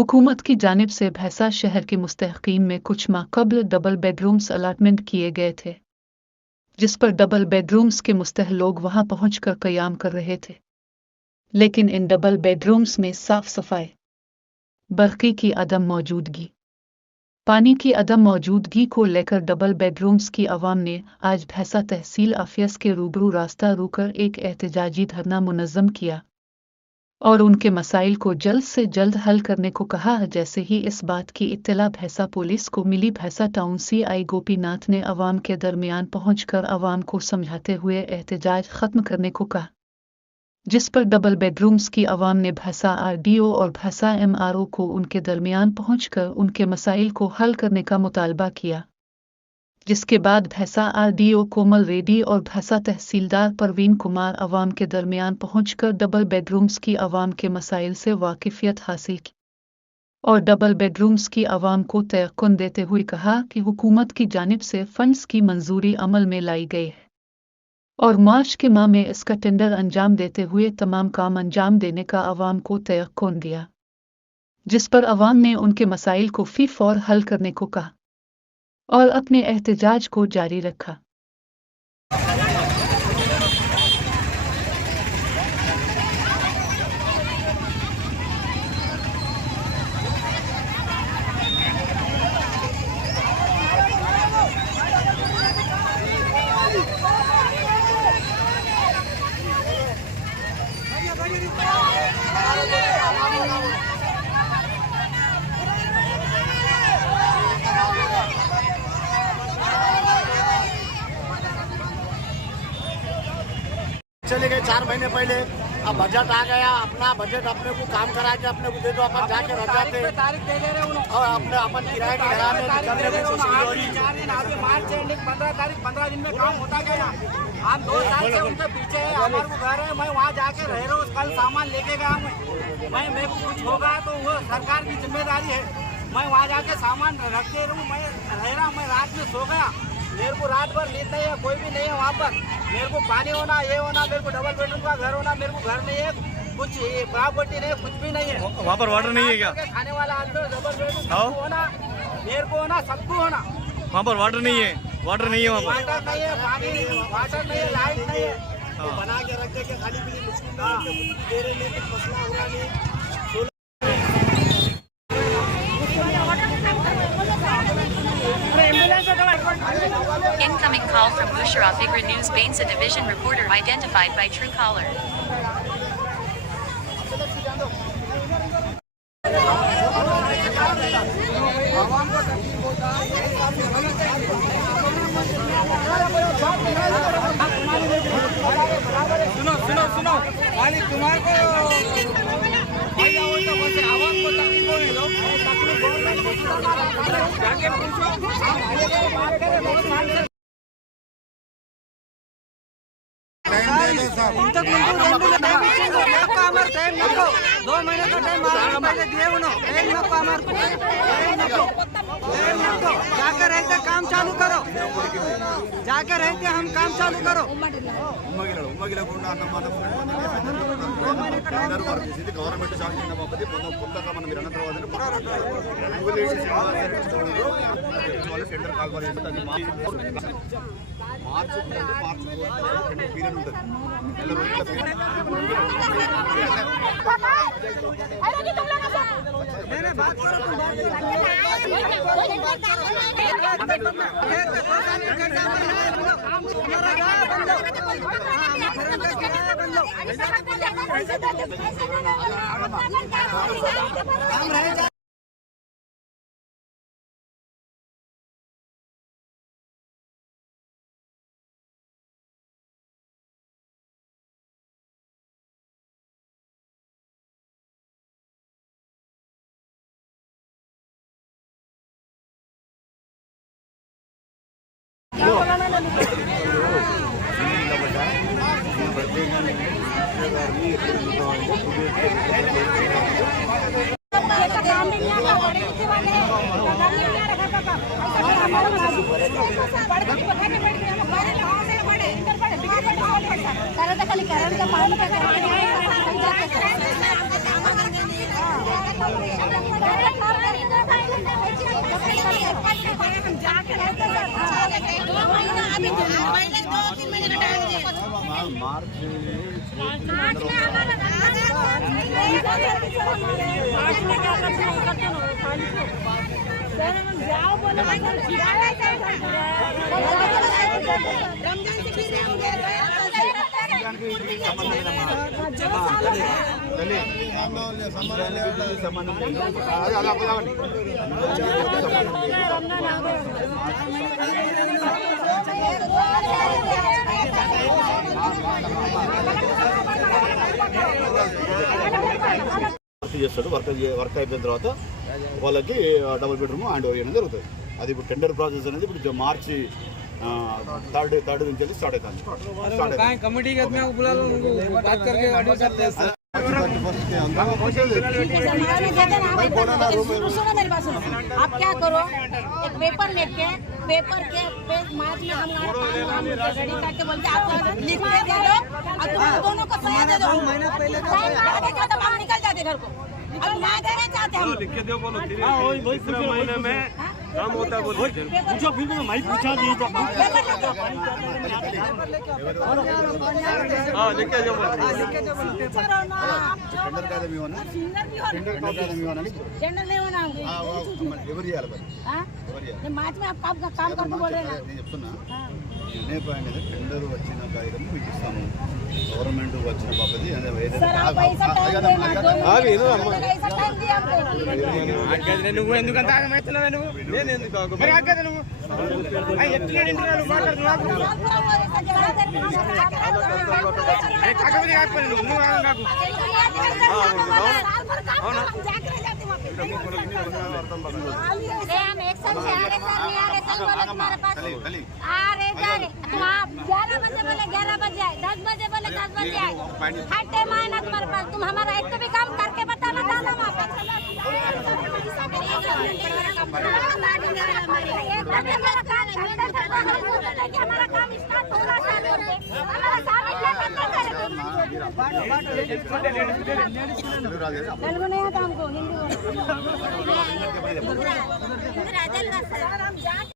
हुकूमत की जानिब से भैंसा शहर के मुस्तहक़ीन में कुछ माह कबल डबल बेडरूम्स अलाटमेंट किए गए थे, जिस पर डबल बेडरूम्स के मुस्तहक़ लोग वहां पहुंचकर क़याम कर रहे थे। लेकिन इन डबल बेडरूम्स में साफ सफाई, बर्क़ी की अदम मौजूदगी, पानी की अदम मौजूदगी को लेकर डबल बेडरूम्स की आवाम ने आज भैंसा तहसील ऑफिस के रूबरू रास्ता रोकर एक एहतजाजी धरना मुनज़्ज़म किया और उनके मसाइल को जल्द से जल्द हल करने को कहा। जैसे ही इस बात की इत्तला भैंसा पुलिस को मिली, भैंसा टाउन CI गोपीनाथ ने अवाम के दरमियान पहुंचकर अवाम को समझाते हुए एहतजाज ख़त्म करने को कहा, जिस पर डबल बेडरूम्स की अवाम ने भैंसा RDO और भैंसा MRO को उनके दरमियान पहुंचकर उनके मसाइल को हल करने का मुतालबा किया। जिसके बाद भैंसा RDO कोमल रेड्डी और भैंसा तहसीलदार परवीन कुमार अवाम के दरमियान पहुंचकर डबल बेडरूम्स की अवाम के मसाइल से वाकिफियत हासिल की और डबल बेडरूम्स की अवाम को तयक़्क़ुन देते हुए कहा कि हुकूमत की जानिब से फंड्स की मंजूरी अमल में लाई गई है और मार्च के माह में इसका टेंडर अंजाम देते हुए तमाम काम अंजाम देने का अवाम को तयक़्क़ुन दिया, जिस पर अवाम ने उनके मसाइल को फी फौर हल करने को कहा और अपने एहतजाज को जारी रखा। चले गए 4 महीने पहले, अब बजट आ गया, अपना बजट अपने को काम करा के अपने को दे दो, अपन जाके रह जाते और अपने अपन किराए के घर में निकलने की कोशिश हो रही है। मार्च एंडिंग 15 तारीख 15 दिन में काम होता गया। हम 2 साल से उनके पीछे है, हमारे को घर है, मैं वहाँ जाके रह रहा हूँ, कल सामान लेके गया मैं मेरे को कुछ होगा तो वो सरकार की जिम्मेदारी है। मैं वहाँ जाके सामान रख दे रहा हूँ, मैं रह रहा हूँ, मैं रात में सो गया, मेरे को रात भर नींद नहीं है, कोई भी नहीं है वहाँ पर। मेरे को पानी होना, ये होना, मेरे को डबल बेडरूम का घर होना, मेरे को घर नहीं है, कुछ प्रॉपर्टी नहीं है, कुछ भी नहीं है। वहाँ पर वाटर नहीं है क्या? खाने वाला आदमी डबल बेडरूम होना, मेरे को होना, सबको होना। वहाँ पर वाटर नहीं है, वाटर नहीं है वहाँ पर, वाटर नहीं है, पानी वाटर नहीं है, लाइट नहीं है। तो बना के रख दे के खाली पीने मुश्किल नहीं है, कुछ दे रहे नहीं, कुछ मसला हो रहा नहीं। Incoming call from Musharraf Igra News Bainsa Division reporter identified by Truecaller. सुनो मालिक, तुम्हारे को आवाम को तकलीफ हो रही जाके पूछो। ఇంతకు ముందు 2 महीने का टाइम पहले दिए जाकर रहते काम चालू करो, जाकर रहते हम काम चालू करो। గవర్నమెంట్ సాంక్షన్ బాబతి కొత్తగా మనం మీరు అన్న తర్వాత సెంటర్ కాల్ మార్చ్ పీరియడ్ ఉంటుంది बात करो, तुम बात చేస్తాడు. వర్క్ అయిపోయిన తర్వాత వాళ్ళకి డబుల్ బెడ్రూమ్ హ్యాండ్ ఓవర్ చేయడం జరుగుతుంది. అది ఇప్పుడు టెండర్ ప్రాసెస్ అనేది ఇప్పుడు మార్చి థర్డ్ నుంచి వెళ్ళి స్టార్ట్ అవుతుంది. आप क्या करो, एक पेपर लेके पेपर के मार्च में हम रेडी करके बोलते आप लिख के दे दो और तुम दोनों को सही दे दो। हम निकल जाते घर को, अब ना देना चाहते हम लिख के दो। बोलो महीने में काम होता है, बोलो पूछो फिर मैं पूछा नहीं था। हां लिख के दो, लिख के दो। టెండర్ కాదా మీ వన టెండర్ కాదా మీ వన అని टेंडर नहीं होना ఎవరు చేయాలి మరి? हां ये मार्च में आप काम करके बोल रहे हैं। నేను చెప్తున్నా ఇదే పాయింట్ అనేది టెండర్ వచ్చిన కార్యక్రమం మీకు ఇస్తాము. గవర్నమెంట్ వచ్చిన బాపది सर आप पैसा टाइम देना ఆగి ఏదో అమ్మ पैसा टाइम दिया हमको। నువ్వు ఎందుకంత ఆగమవుతున్నావు? నువ్వు నేను ఎందుకు ఆగు? మరి ఆగదు నువ్వు ఎట్లా నింటున్నావు మాట్లాడుతున్నావు? కాకపోతే కాకపోతే నువ్వు నాకు हम एक साल से आ रहे सर, नहीं आ रहे सर, बोले तुम्हारे पास आ रहे जा रहे। तुम आप 11 बजे बोले 11 बजे आए, 10 बजे बोले 10 बजे आए। हर टाइम आए ना तुम्हारे पास। तुम हमारा एक तो भी काम करके बताना था ना वहाँ पर। हमारा काम स्टार्ट होगा सर, हमारा साबित तेलुगु नहीं आता हमको, हिंदी